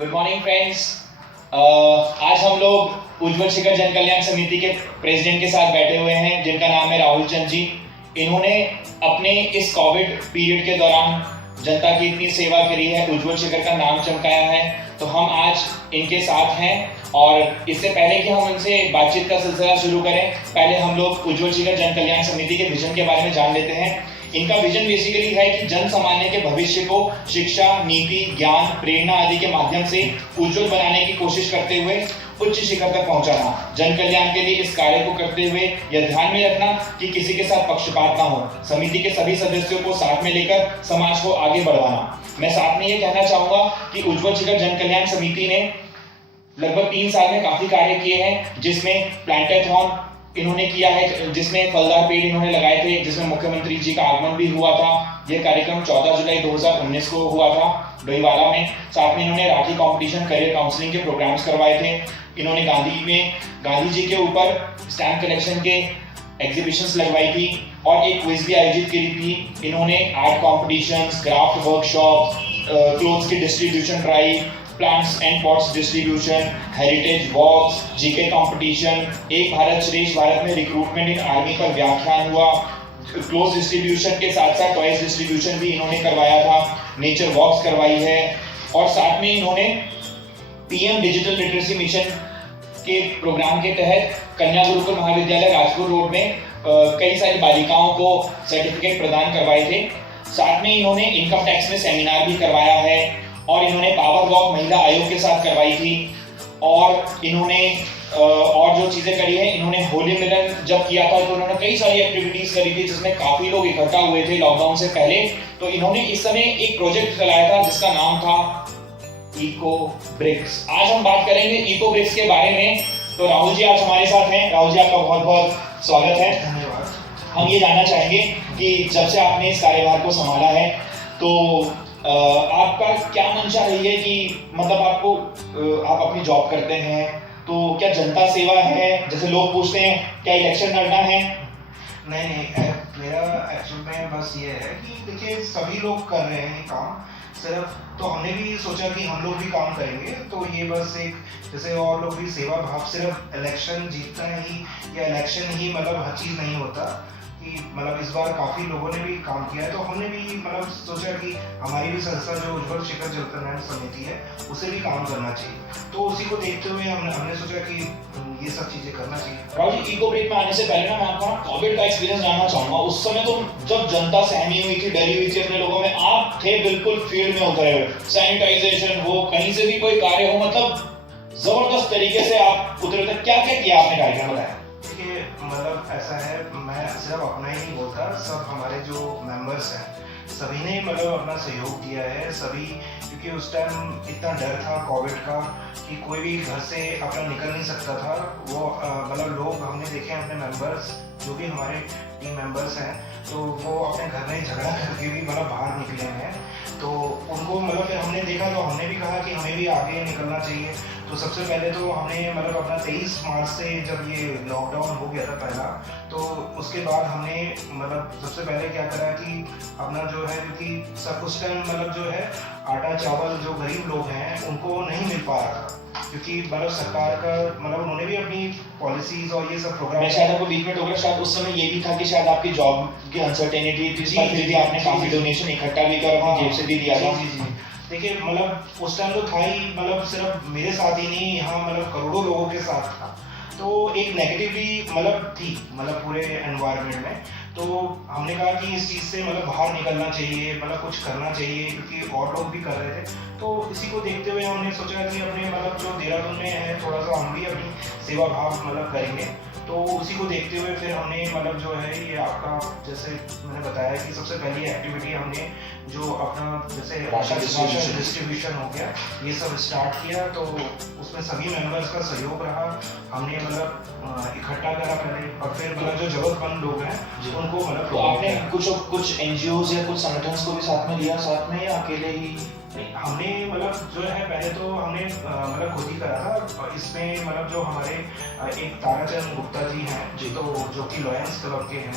Good morning friends. आज हम लोग उज्ज्वल शिखर जन कल्याण समिति के प्रेसिडेंट के साथ बैठे हुए हैं जिनका नाम है राहुल चंद जी। इन्होंने अपने इस कोविड पीरियड के दौरान जनता की इतनी सेवा करी है, उज्ज्वल शिखर का नाम चमकाया है, तो हम आज इनके साथ हैं। और इससे पहले कि हम इनसे बातचीत का सिलसिला शुरू करें, पहले हम लोग उज्ज्वल शिखर जन कल्याण समिति के विजन के बारे में जान लेते हैं। इनका विजन बेसिकली है कि जन सामान्य के भविष्य को शिक्षा, नीति, ज्ञान, प्रेरणा आदि के माध्यम से उज्जवल बनाने की कोशिश करते हुए उच्च शिखर तक पहुंचाना। जन कल्याण के लिए इस कार्य को करते हुए यह ध्यान में रखना कि किसी के साथ पक्षपात ना हो, समिति के सभी सदस्यों को साथ में लेकर समाज को आगे बढ़ाना। मैं साथ में ये कहना चाहूंगा कि उज्ज्वल शिखर जन कल्याण समिति ने लगभग 3 साल में काफी कार्य किए हैं, जिसमें प्लांटेथॉन इन्होंने किया है, जिसमें फलदार पेड़ इन्होंने लगाए थे, जिसमें मुख्यमंत्री जी का आगमन भी हुआ था। यह कार्यक्रम 14 जुलाई 2019 को हुआ था डोईवाला में। साथ में इन्होंने राखी कंपटीशन, करियर काउंसलिंग के प्रोग्राम्स करवाए थे। इन्होंने गांधी जी के ऊपर स्टैम्प कलेक्शन के एग्जीबिशंस लगवाई थी और एक क्विज भी आयोजित करी थी। इन्होंने art competitions, craft workshop, clothes की distribution drive, plants and pots distribution, heritage walks, GK competition, Ek Bharat श्रेष्ठ भारत में रिक्रूटमेंट इन आर्मी पर व्याख्यान हुआ, क्लोथ डिस्ट्रीब्यूशन के साथ साथ टॉयज डिस्ट्रीब्यूशन भी इन्होंने करवाया था, नेचर वॉक्स करवाई है। और साथ में इन्होंने पीएम डिजिटल लिटरेसी मिशन के प्रोग्राम के तहत कन्या गुरुकुल महाविद्यालय राजपुर रोड में कई सारी बालिकाओं को सर्टिफिकेट प्रदान करवाए थे। साथ में इन्होंने इनकम टैक्स में सेमिनार भी करवाया है और इन्होंने पावर वॉक महिला आयोग के साथ करवाई थी। और इन्होंने और जो चीजें करी है, इन्होंने होली मिलन जब किया था तो उन्होंने कई सारी एक्टिविटीज करी थी जिसमें काफी लोग इकट्ठा हुए थे लॉकडाउन से पहले। तो इन्होंने इस समय एक प्रोजेक्ट चलाया था जिसका नाम था इको ब्रिक्स। आज हम बात करेंगे इको ब्रिक्स के बारे में। तो राहुल जी आज हमारे साथ हैं। राहुल जी, आपका बहुत बहुत स्वागत है। धन्यवाद। हम ये जानना चाहेंगे कि जब से आपने इस कार्यभार को संभाला है तो आपका क्या मंशा रही है कि मतलब आप अपनी जॉब करते हैं तो क्या जनता सेवा है? जैसे लोग पूछते हैं क्या इलेक्शन लड़ना है? नहीं, मेरा एक्चुअल में बस ये है कि देखिए सभी लोग कर रहे हैं ये काम, सिर्फ तो हमने भी सोचा कि हम लोग भी काम करेंगे। तो ये बस एक जैसे और लोग भी सेवा भाव, सिर्फ इलेक्शन जीतना ही या इलेक्शन ही मतलब हर चीज़ नहीं होता कि मतलब इस बार काफ़ी लोगों ने भी काम किया है। तो हमने भी मतलब सोचा कि हमारी भी संस्था जो उज्ज्वल शिखर जन कल्याण समिति है उसे भी काम करना चाहिए। तो उसी को देखते हुए हमने सोचा कि ये सब चीज़ें करना चाहिए। राहुल जी, इको ब्रेक में आने से पहले ना मैं आपका कोविड का एक्सपीरियंस जानना चाहूंगा। उस समय तो जब जनता सहमी हुई थी, डरी हुई थी अपने लोगों में, आप थे बिल्कुल फील्ड में उतरे हुए, सैनिटाइजेशन हो, कहीं से भी कोई कार्य हो, मतलब जबरदस्त तरीके से आप उतरे थे। क्या क्या किया आपने कार्यक्रम बताया? देखिए मतलब ऐसा है, मैं सिर्फ अपना ही नहीं बोलता, सब हमारे जो मेंबर्स हैं सभी ने मतलब अपना सहयोग दिया है सभी, क्योंकि उस टाइम इतना डर था कोविड का कि कोई भी घर से अपना निकल नहीं सकता था। वो मतलब लोग हमने देखे हैं अपने मेंबर्स जो भी हमारे टीम मेंबर्स हैं, तो वो अपने घर में झगड़ा करके भी मतलब बाहर निकले हैं। तो उनको मतलब फिर हमने देखा तो हमने भी कहा कि हमें भी आगे निकलना चाहिए। तो सबसे पहले तो हमने मतलब अपना 23 मार्च से जब ये लॉकडाउन हो गया था पहला, तो उसके बाद हमने मतलब सबसे पहले क्या करा कि अपना जो है, क्योंकि सब उस टाइम मतलब जो है आटा चावल जो गरीब लोग हैं उनको नहीं मिल पा रहा था, क्योंकि मतलब सरकार का मतलब उन्होंने भी अपनी पॉलिसीज और ये सब प्रोग्राम। मैं शायद आपको बीच में टोक रहा, शायद उस समय ये भी था कि शायद आपकी जॉब की अनसर्टेनिटी थी, फिर भी आपने काफी डोनेशन इकट्ठा भी कर अपनी जेब से भी दिया था। जी। देखिए मतलब उस टाइम तो था ही, मतलब सिर्फ मेरे साथ ही नहीं, यहाँ मतलब करोड़ों लोगों के साथ था। तो एक नेगेटिविटी मतलब थी मतलब पूरे एनवायरनमेंट में। तो हमने कहा कि इस चीज़ से मतलब बाहर निकलना चाहिए, मतलब कुछ करना चाहिए, क्योंकि और लोग भी कर रहे थे। तो इसी को देखते हुए हमने सोचा कि अपने मतलब जो देहरादून में है थोड़ा सा हम भी अपनी सेवा भाव मतलब करेंगे। तो उसी को देखते हुए फिर हमने मतलब जो है ये आपका जैसे मैंने बताया कि सबसे पहली एक्टिविटी हमने जो अपना जैसे राशन डिस्ट्रीब्यूशन हो गया ये सब स्टार्ट किया। तो उसमें सभी मेंबर्स का सहयोग रहा, हमने मतलब इकट्ठा करा पहले, और फिर मतलब जो जरूरतमंद लोग हैं उनको मतलब। तो आपने कुछ एनजीओज या कुछ संगठन को भी साथ में लिया साथ में, या अकेले ही? हमने मतलब जो है पहले तो हमने मतलब खुद ही करा था। इसमें मतलब जो हमारे एक ताराचंद गुप्ता जी हैं तो जो कि लॉयंस क्लब के हैं,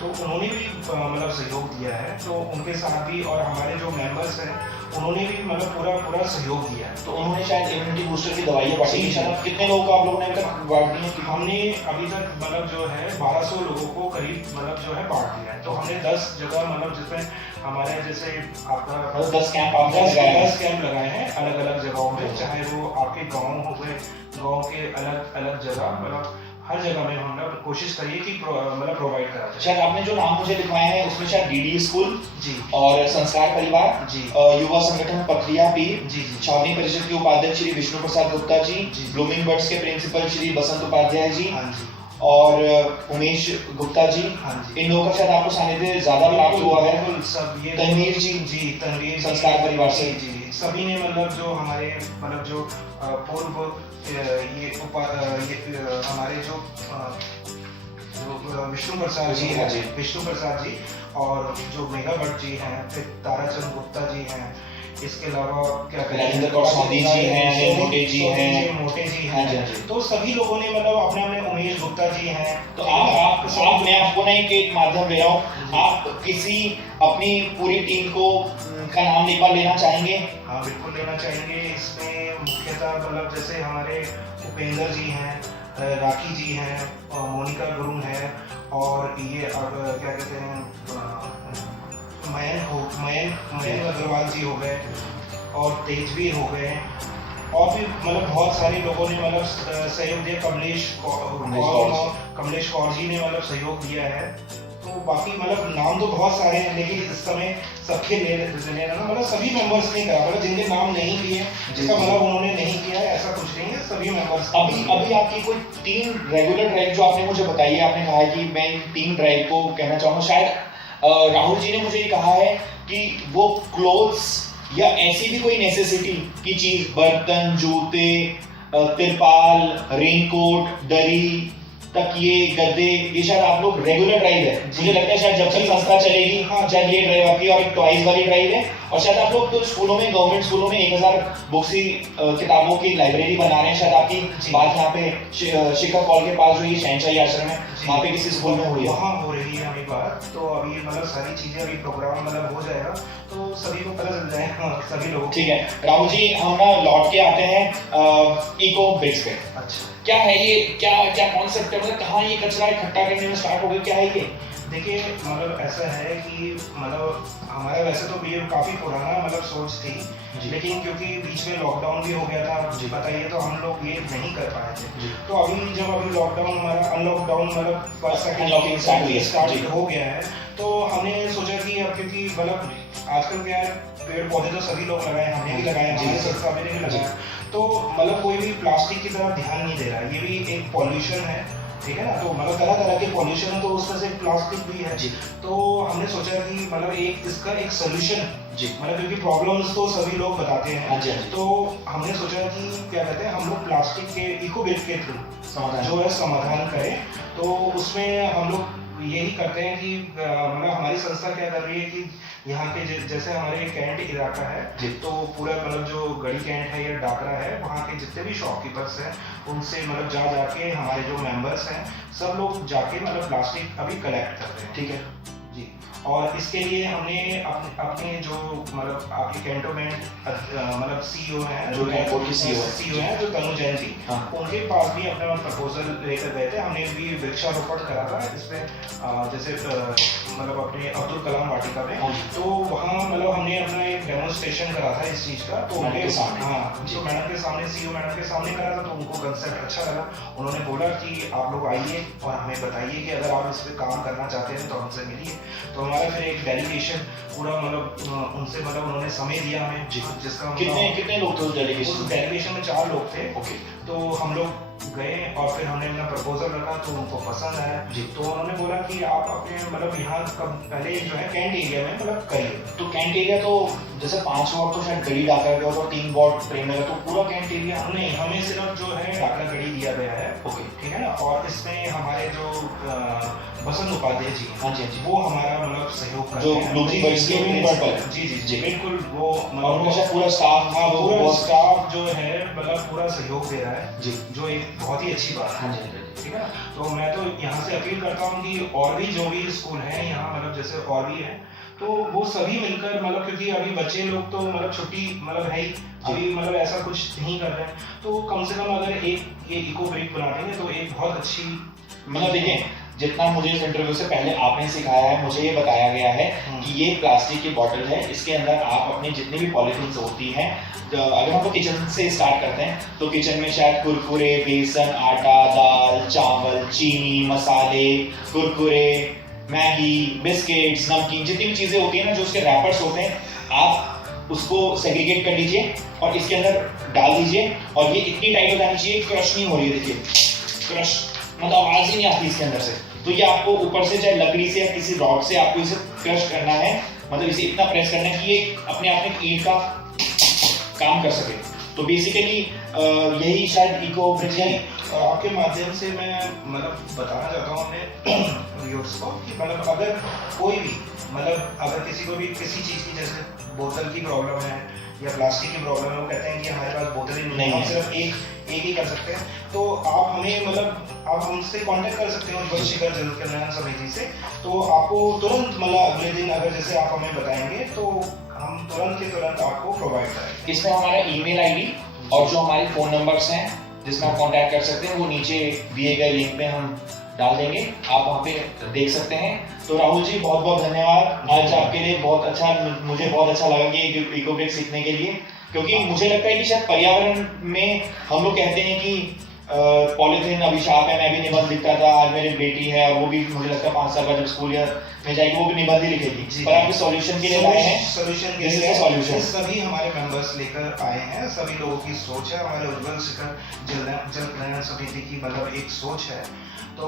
तो उन्होंने भी मतलब सहयोग दिया है। तो उनके साथ भी, और हमारे जो मेंबर्स हैं उन्होंने भी मतलब पूरा सहयोग दिया है। तो उन्होंने शायद इम्यूनिटी बूस्टर की दवाइयाँ बांटी जी, थी, शायद कितने लोगों को आप लोगों ने अभी तक बांटी है? हमने अभी तक मतलब जो है 1200 लोगों को करीब मतलब जो है बांट दिया है। तो हमने 10 जगह मतलब जिसमें हमारे जैसे आपका मतलब 10 कैंप आपने लगाए हैं? 10 कैंप लगाए हैं अलग अलग जगहों में, चाहे वो आपके गाँव हो गए, गाँव के अलग अलग जगह, मतलब हर जगह में हम लोग कोशिश करिए कि मतलब प्रोवाइड करा जाए। शायद आपने जो नाम मुझे लिखवाए हैं उसमें शायद डीडी स्कूल जी और संस्कार परिवार जी युवा संगठन पथरिया पीर, जी जी छावनी परिषद के उपाध्यक्ष श्री विष्णु प्रसाद गुप्ता जी, जी। ब्लूमिंग बर्ड्स के प्रिंसिपल श्री बसंत उपाध्याय जी हाँ जी और उमेश गुप्ता जी, हाँ जी। इन लोगों का शायद आपको सानिध्य ज्यादा प्राप्त हुआ है। बिल्कुल सब ये तनवीर जी, जी तनवीर संस्कार परिवार से। जी जी सभी ने मतलब जो हमारे मतलब जो पूर्व हमारे जो विष्णु प्रसाद जी हाँ जी। विष्णु प्रसाद जी और जो मेघा भट्ट जी हैं, फिर ताराचंद गुप्ता जी हैं, इसके अलावा क्या राजेंद्र कौर सोंधी जी हैं, अनिल मोटे जी हैं, मोटे जी हाँ जी, हैं। हाँ जी। तो सभी लोगों ने मतलब अपने अपने उमेश गुप्ता जी हैं। तो मैं आपको ना एक माध्यम दे रहा हूँ, आप किसी अपनी पूरी टीम को का नाम एक बार लेना चाहेंगे? हाँ बिल्कुल लेना चाहेंगे। इसमें मुख्यतः मतलब जैसे हमारे उपेंद्र जी हैं, राखी जी हैं, मोनिका गुरुंग है, और ये अब क्या कहते हैं मयंक अग्रवाल जी हो गए, और तेजवीर हो गए, और भी मतलब बहुत सारे लोगों ने मतलब सहयोग दिया। कमलेश कौर जी ने मतलब सहयोग दिया है। तो बाकी मतलब नाम तो बहुत सारे हैं, लेकिन इस समय सबके लेना मतलब सभी मेंबर्स ने करा, मतलब जिनके नाम नहीं लिए इसका मतलब उन्होंने नहीं किया है, ऐसा कुछ नहीं है, सभी मेंबर्स। अभी आपकी कोई 3 रेगुलर ड्राइव जो आपने मुझे बताई है, आपने कहा है कि मैं इन 3 ड्राइव को कहना चाहूँगा, शायद राहुल जी ने मुझे ये कहा है कि वो क्लोथ्स या ऐसी भी कोई नेसेसिटी की चीज, बर्तन, जूते, तिरपाल, रेनकोट, दरी, तकिए, गद्दे, ये शायद आप लोग रेगुलर ड्राइव है। मुझे लगता है शायद जब तक संस्था चलेगी, हाँ, शायद ये ड्राइव आपकी और एक टॉयज वाली ड्राइव है। और शायद आप लोग तो स्कूलों में, गवर्नमेंट स्कूलों में 1000 बुक्स की किताबों की लाइब्रेरी बना रहे हैं। शायद आपकी बात यहाँ पे शिखर कॉल के पास जो ये शहनशाही आश्रम है, वहाँ पे किसी स्कूल में हुई है? वहाँ हो रही है अभी बात। तो अभी मतलब सारी चीजें, अभी प्रोग्राम मतलब हो जाएगा तो सभी को पता चल जाएगा, सभी लोगों को। ठीक है राहुल जी, हम ना लौट के आते हैं इको ब्रिक्स पे। अच्छा, क्या है ये, क्या कॉन्सेप्ट है, मतलब कहाँ ये कचरा इकट्ठा करने में स्टार्ट हो गई, क्या है ये? देखिए मतलब ऐसा है कि मतलब हमारा वैसे तो ये काफी पुराना मतलब सोच थी, लेकिन क्योंकि बीच में लॉकडाउन भी हो गया था, बताइए, तो हम लोग ये नहीं कर पाए थे। तो अभी लॉकडाउन हमारा अनलॉकडाउन मतलब फर्स्ट सेकंड स्टार्ट हो गया है, तो हमने सोचा कि अब क्योंकि मतलब आजकल क्या है, पेड़ पौधे तो सभी लोग लगाए, हमने भी लगाए, हमारे संस्था ने भी लगाया, तो मतलब कोई भी प्लास्टिक की तरफ ध्यान नहीं दे रहा है। ये भी एक पॉल्यूशन है, ठीक है ना। तो मतलब तरह तरह के पॉल्यूशन है, तो उसमें से प्लास्टिक भी है। तो हमने सोचा कि मतलब इसका एक सोल्यूशन, मतलब क्योंकि प्रॉब्लम्स तो सभी लोग बताते हैं, तो हमने सोचा कि क्या कहते हैं, हम लोग प्लास्टिक के इको बिट के थ्रू जो है समाधान करें। तो उसमें हम लोग यही करते हैं कि मतलब हमारी संस्था क्या कर रही है कि यहाँ के जैसे हमारे कैंट इलाका है, तो पूरा मतलब जो गढ़ी कैंट है या डाकरा है, वहाँ के जितने भी शॉपकीपर्स हैं उनसे मतलब जाके हमारे जो मेंबर्स हैं सब लोग जाके मतलब प्लास्टिक अभी कलेक्ट कर रहे हैं। ठीक है जी। और इसके लिए हमने अपने जो मतलब आपके कैंटोनमेंट मतलब सीईओ हैं, जो सीईओ हैं जो तनु जैन जी, उनके पास भी अपना प्रपोजल लेकर गए थे। हमने भी वृक्षारोपण करा था इसमें, जैसे मतलब अपने अब्दुल कलाम वाटिका में, तो वहाँ मतलब हमने अपना एक डेमोन्स्ट्रेशन करा था इस चीज़ का। तो उनके सामने, हाँ जो मैडम के सामने, सीईओ मैडम के सामने करा था, तो उनको कंसेप्ट अच्छा लगा। उन्होंने बोला कि आप लोग आइए और हमें बताइए कि अगर आप इस पर काम करना चाहते हैं तो हमसे मिलिए। तो हमारा फिर एक डेलीगेशन पूरा मतलब उनसे मतलब उन्होंने समय दिया हमें, जिसका कितने लोग थे उस डेलीगेशन? उस डेलीगेशन में 4 लोग थे। ओके। तो हम लोग गए और फिर हमने अपना प्रपोजल रखा, तो उनको पसंद आया। तो उन्होंने बोला कि आप अपने मतलब यहाँ पहले जो है कैंट एरिया में मतलब करिए। तो कैंट एरिया तो जैसे 5 वाट तो शायद गढ़ी डाकरा गया, और 3 वाट प्रेमनगर, तो पूरा कैंट एरिया नहीं, हमें सिर्फ जो है डाकरा गढ़ी दिया गया है। ओके, ठीक है ना। और इसमें हमारे जो बसंत उपाध्याय जी, हाँ जी, वो हमारा मतलब सहयोग करते हैं, जो जी बिल्कुल, वो मतलब पूरा स्टाफ, हाँ पूरा स्टाफ जो है मतलब पूरा सहयोग दे रहा है जी, जो एक बहुत ही अच्छी बात है। ठीक है ना। तो मैं तो यहाँ से अपील करता हूँ कि और भी जो भी स्कूल हैं यहाँ मतलब जैसे और भी है, तो तो वो सभी मिलकर मतलब, क्योंकि अभी बच्चे लोग तो मतलब छुट्टी मतलब है ही, अभी मतलब ऐसा कुछ नहीं कर रहे हैं, तो कम से कम अगर एक ये इको ब्रिक बना देंगे तो एक बहुत अच्छी मतलब देखिए, जितना मुझे इस इंटरव्यू से पहले आपने सिखाया है, मुझे ये बताया गया है कि ये प्लास्टिक की बॉटल है, इसके अंदर आप अपनी जितनी भी पॉलीथीन्स होती हैं, अगर हम किचन से स्टार्ट करते हैं तो किचन में शायद कुरकुरे, बेसन, आटा, दाल, चावल, चीनी, मसाले, कुरकुरे, मैगी, बिस्किट्स, नमकीन, जितनी भी चीज़ें होती हैं ना, जो उसके रैपर्स होते हैं, आप उसको सेग्रीगेट कर लीजिए और इसके अंदर डाल दीजिए। और ये इतनी टाइट हो जानी चाहिए, क्रश नहीं हो रही है, देखिए क्रश मतलब आवाज ही नहीं आती इसके अंदर से। तो ये आपको ऊपर से चाहे लकड़ी से या किसी रॉड से आपको इसे क्रश करना है, मतलब इसे इतना प्रेस करना है कि ये अपने आप में ईंट का काम कर सके। तो बेसिकली यही शायद इको ब्रिक है। और आपके माध्यम से मैं मतलब बताना चाहता हूँ अपने व्यूअर्स को कि मतलब अगर कोई भी मतलब अगर किसी को भी किसी चीज़ की, जैसे बोतल की प्रॉब्लम है या प्लास्टिक की प्रॉब्लम है, वो कहते हैं कि हमारे पास बोतल ही नहीं है, हम सिर्फ एक ही कर सकते हैं, तो आप हमें मतलब आप हमसे कांटेक्ट कर सकते हो उज्ज्वल शिखर जल कल्याण समिति से। तो आपको तुरंत मतलब अगले दिन अगर जैसे आप हमें बताएंगे तो हम तुरंत के तुरंत आपको प्रोवाइड करेंगे। इसमें हमारा ईमेल आईडी और जो हमारे फ़ोन नंबर्स हैं जिसमें आप कांटेक्ट कर सकते हैं, वो नीचे दिए गए लिंक में हम डाल देंगे, आप वहाँ पे देख सकते हैं। तो राहुल जी बहुत बहुत धन्यवाद आज आपके लिए, बहुत अच्छा, मुझे बहुत अच्छा लगा कि इको ब्रिक सीखने के लिए, क्योंकि मुझे लगता है कि शायद पर्यावरण में हम लोग कहते हैं कि पॉलीथीन अभिशाप है। मैं भी निबंध लिखता था, आज मेरी बेटी है और वो भी मुझे लगता है 5 साल बाद जब स्कूल में जाएगी वो भी निबंध ही लिखेगी, पर आप इस सॉल्यूशन के लिए लाए हैं, सॉल्यूशन के लिए सॉल्यूशन सभी हमारे मेंबर्स लेकर आए हैं, सभी लोगों की सोच है, हमारे उज्ज्वल शिखर जल कल्याण समिति की मतलब एक सोच है। तो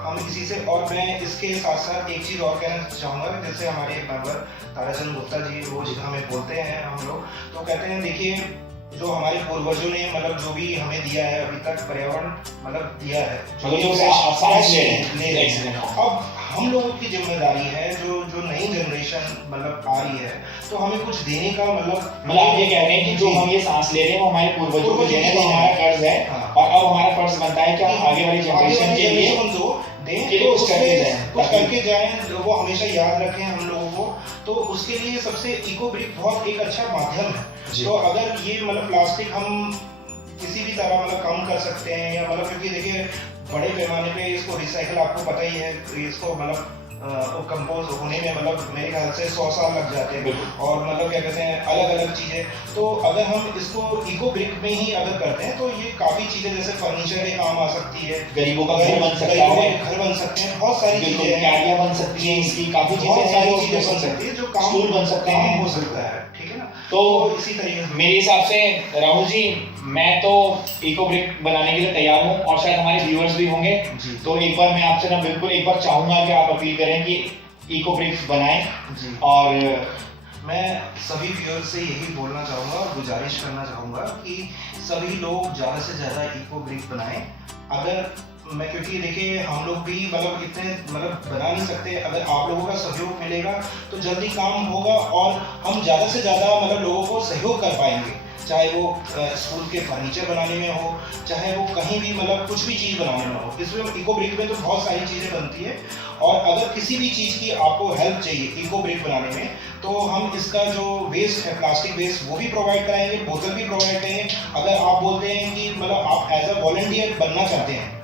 हम इसी से, और मैं इसके साथ साथ एक चीज़ और कहना चाहूँगा, जैसे हमारे एक मेंबर ताराचंद गुप्ता जी रोज हमें बोलते हैं, हम लोग तो कहते हैं देखिए जो हमारे पूर्वजों ने मतलब जो भी हमें दिया है अभी तक, पर्यावरण मतलब दिया है, ले रहे हैं। अब हम लोगों की जिम्मेदारी है, जो नई जनरेशन मतलब आ रही है, तो हमें कुछ देने का मतलब आप ये कह रहे हैं कि जो हम ये सांस ले रहे हैं वो हमारे पूर्वजों को देने का हमारा फर्ज है, और अब हमारा फर्ज बनता है कि हम आगे वाली जनरेशन के लिए कुछ करके जाएं, वो हमेशा याद रखें हम लोगों को। तो उसके लिए सबसे इको ब्रिक बहुत एक अच्छा माध्यम है। तो अगर ये मतलब प्लास्टिक हम किसी भी तरह मतलब कम कर सकते हैं, या मतलब क्योंकि देखिए बड़े पैमाने पे इसको रिसाइकल आपको पता ही है, इसको मतलब कंपोज होने में मतलब मेरे ख्याल से 100 साल लग जाते हैं, और मतलब क्या कहते हैं अलग अलग चीज़ें। तो अगर हम इसको इको ब्रिक में ही अगर करते हैं तो ये काफ़ी चीज़ें जैसे फर्नीचर के काम आ सकती है, गरीबों का घर बन सकता है, घर बन सकते हैं, बहुत सारी चीज़ें क्यारियां बन सकती हैं, इसकी काफ़ी सारी चीज़ें बन सकती है, जो काम स्कूल बन सकते हैं, हो सकता है, ठीक है ना। तो इसी तरीके से मेरे हिसाब से राहुल जी मैं तो इको ब्रिक बनाने के लिए तैयार हूँ, और शायद हमारे व्यूअर्स भी होंगे। तो एक बार मैं आपसे ना बिल्कुल एक बार चाहूँगा कि आप अपील करें कि इको ब्रिक्स बनाएं जी। और मैं सभी व्यूअर्स से यही बोलना चाहूँगा और गुजारिश करना चाहूँगा कि सभी लोग ज़्यादा से ज़्यादा इको ब्रिक बनाएं। अगर मैं, क्योंकि देखिए हम लोग भी मतलब इतने मतलब बना नहीं सकते, अगर आप लोगों का सहयोग मिलेगा तो जल्दी काम होगा और हम ज़्यादा से ज़्यादा मतलब लोगों को सहयोग कर पाएंगे, चाहे वो स्कूल के फर्नीचर बनाने में हो, चाहे वो कहीं भी मतलब कुछ भी चीज़ बनाने में हो। इसमें इको ब्रिक में तो बहुत सारी चीज़ें बनती है, और अगर किसी भी चीज़ की आपको हेल्प चाहिए इको ब्रिक बनाने में, तो हम इसका जो वेस्ट है प्लास्टिक वेस्ट वो भी प्रोवाइड कराएंगे, बोतल भी प्रोवाइड करेंगे। अगर आप बोलते हैं कि मतलब आप एज अ वॉलंटियर बनना चाहते हैं,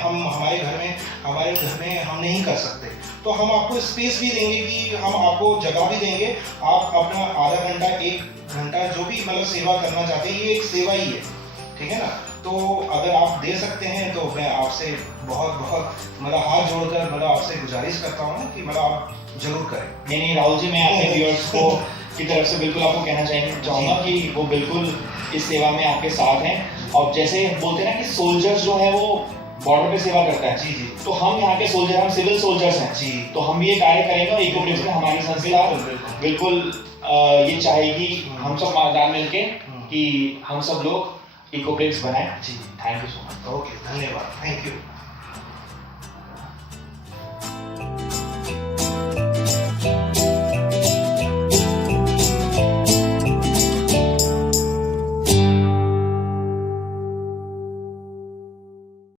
हम हमारे घर में हम नहीं कर सकते, तो हम आपको स्पेस भी देंगे कि हम आपको जगह भी देंगे, आप अपना आधा घंटा 1 घंटा जो भी मतलब सेवा करना चाहते हैं, ये एक सेवा ही है, ठीक है ना। तो अगर आप दे सकते हैं तो मैं आपसे बहुत बहुत मतलब हाथ जोड़कर मतलब आपसे गुजारिश करता हूँ कि मतलब आप जरूर करें। नहीं राहुल जी, मैं अपने व्यूअर्स को की तरफ से बिल्कुल आपको कहना चाहूँगा कि वो बिल्कुल इस सेवा में आपके साथ हैं, और जैसे बोलते हैं ना कि सोल्जर्स जो है वो बॉर्डर पे सेवा करता है, जी जी, तो हम यहाँ के सोल्जर, हम सिविल सोल्जर्स हैं जी, तो हम भी ये कार्य करेंगे, और इको ब्रिक्स में हमारी संस्था बिल्कुल ये चाहेगी हम सब मैदान मिलके कि हम सब लोग इको ब्रिक्स बनाएं। जी, thank you so much. Okay, धन्यवाद, थैंक यू।